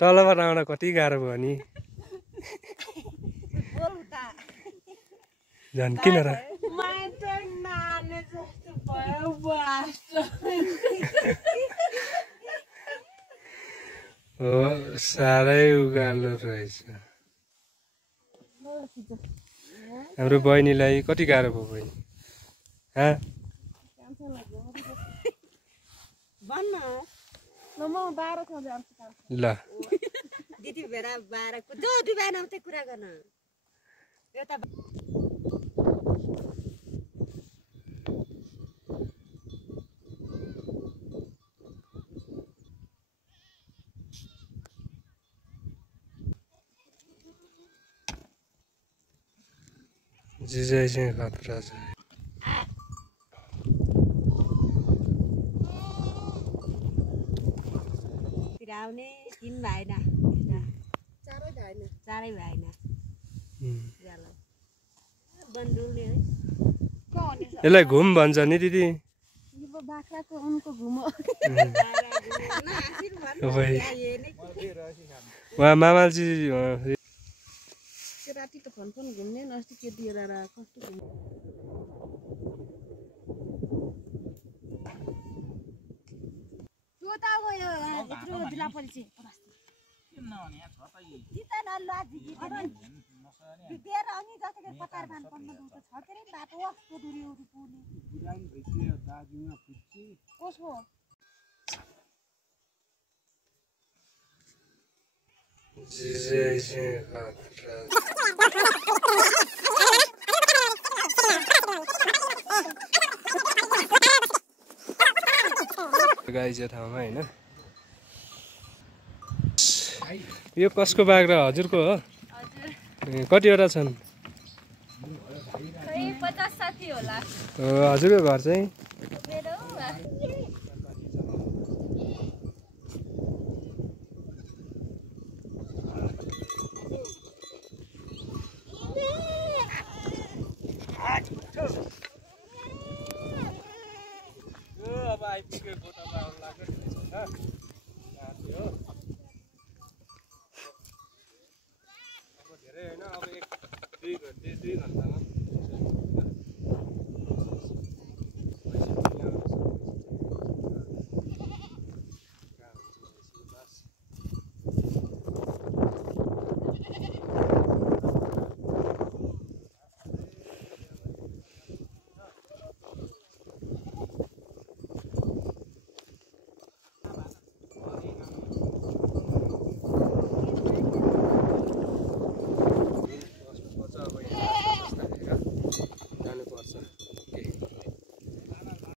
तलबाट आउन कति गाह्रो भयो नि झन् किन र हो साह्रै उकालो रहेछ हाम्रो बहिनीलाई कति गाह्रो भयो बहिनी ल दिदी भेरा 12 को जो दुबान आउँथे कुरा गर्न एउटा जिजाई चाहिँ खतरा छ आउने 3 भएन चारै भएन बन्डुलले है यसलाई घुम भन्छ नि दिदी बाख्राको उनको घुम उहाँ मामाजी राति त फोन घुम्ने अस्ति के दिएर कस्तो घुम त्यो त गयो यत्रो जिल्ला परिचय किन नहुने छ त यी जिता न लाजी दिएर अनि जतिकै पतार बान पन्न दुतो छ के रे बाटो कस्तो दूरी उरी पुग्ने बिरान भइसक्यो दाजुमा पुग्छ कसो गाई छ ठाउँमा हैन यो कसको बाख्रा हजुरको हो हजुर कतिवटा छन् 50-60 होला हजुरको घर चाहिँ